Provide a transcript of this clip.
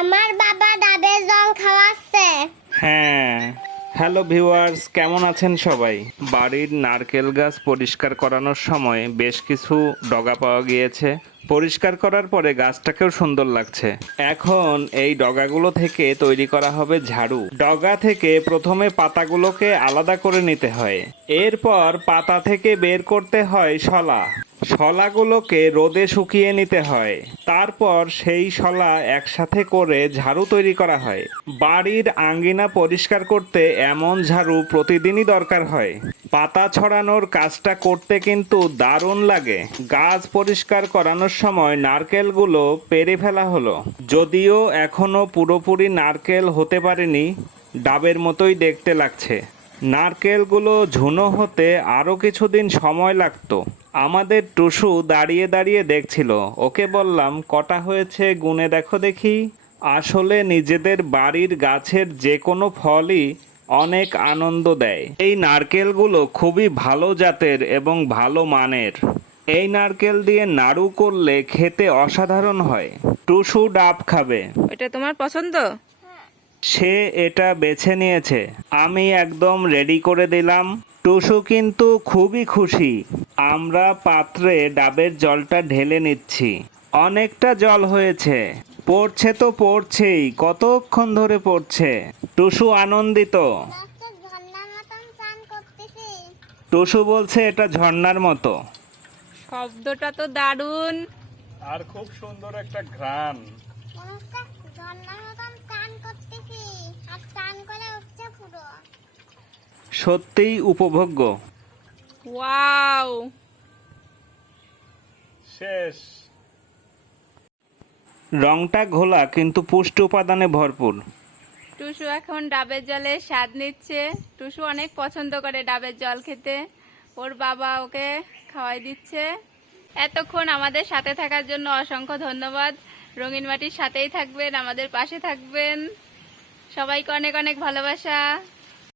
আমার বাবা ডাবের জল খাওয়াচ্ছে। হ্যাঁ, হ্যালো ভিউয়ার্স, কেমন আছেন সবাই? বাড়ির নারকেল গাছ পরিষ্কার করানোর সময় বেশ কিছু ডগা পাওয়া গিয়েছে। পরিষ্কার করার পরে গাছটাকেও সুন্দর লাগছে। এখন এই ডগাগুলো থেকে তৈরি করা হবে ঝাড়ু। ডগা থেকে প্রথমে পাতাগুলোকে আলাদা করে নিতে হয়, এরপর পাতা থেকে বের করতে হয় শলা। শলাগুলোকে রোদে শুকিয়ে নিতে হয়, তারপর সেই শলা একসাথে করে ঝাড়ু তৈরি করা হয়। বাড়ির আঙ্গিনা পরিষ্কার করতে এমন ঝাড়ু প্রতিদিনই দরকার হয়। পাতা ছড়ানোর কাজটা করতে কিন্তু দারুণ লাগে। গাছ পরিষ্কার করানোর সময় নারকেলগুলো পেরে ফেলা হলো, যদিও এখনো পুরোপুরি নারকেল হতে পারেনি, ডাবের মতোই দেখতে লাগছে। নারকেলগুলো ঝুনো হতে আরও কিছুদিন সময় লাগতো। আমাদের টুসু দাঁড়িয়ে দাঁড়িয়ে দেখছিল। ওকে বললাম, কটা হয়েছে গুনে দেখো দেখি। আসলে নিজেদের বাড়ির গাছের যে কোনো ফলই অনেক আনন্দ দেয়। এই নারকেলগুলো খুবই ভালো জাতের এবং ভালো মানের। এই নারকেল দিয়ে নাড়ু করলে খেতে অসাধারণ হয়। টুসু ডাব খাবে। এটা তোমার পছন্দ? সে এটা বেছে নিয়েছে। আমি একদম রেডি করে দিলাম। টুসু কিন্তু খুবই খুশি। আমরা পাত্রে ডাবের জলটা ঢেলে নিচ্ছি। অনেকটা জল হয়েছে। পড়ছে তো পড়ছেই, কতক্ষণ ধরে পড়ছে। টুসু আনন্দিত। ঝর্ণার মতন চান করতেছি। টুসু বলছে এটা ঝর্ণার মতো। শব্দটা তো দারুণ। আর খুব সুন্দর একটা ঘ্রাণ। মনে হচ্ছে ঝর্ণার মতন চান করতেছি, আর চান করে উঠছে পুরো। সত্যিই উপভোগ্য। ওয়াও, শেষ। রংটা ঘোলা কিন্তু পুষ্টি উপাদানে ভরপুর। টুসু এখন ডাবের জলের স্বাদ নিচ্ছে। টুসু অনেক পছন্দ করে ডাবের জল খেতে। ওর বাবা ওকে খাওয়াই দিচ্ছে। এতক্ষণ আমাদের সাথে থাকার জন্য অসংখ্য ধন্যবাদ। রঙিন মাটির সাথেই থাকবেন, আমাদের পাশে থাকবেন। সবাইকে অনেক অনেক ভালোবাসা।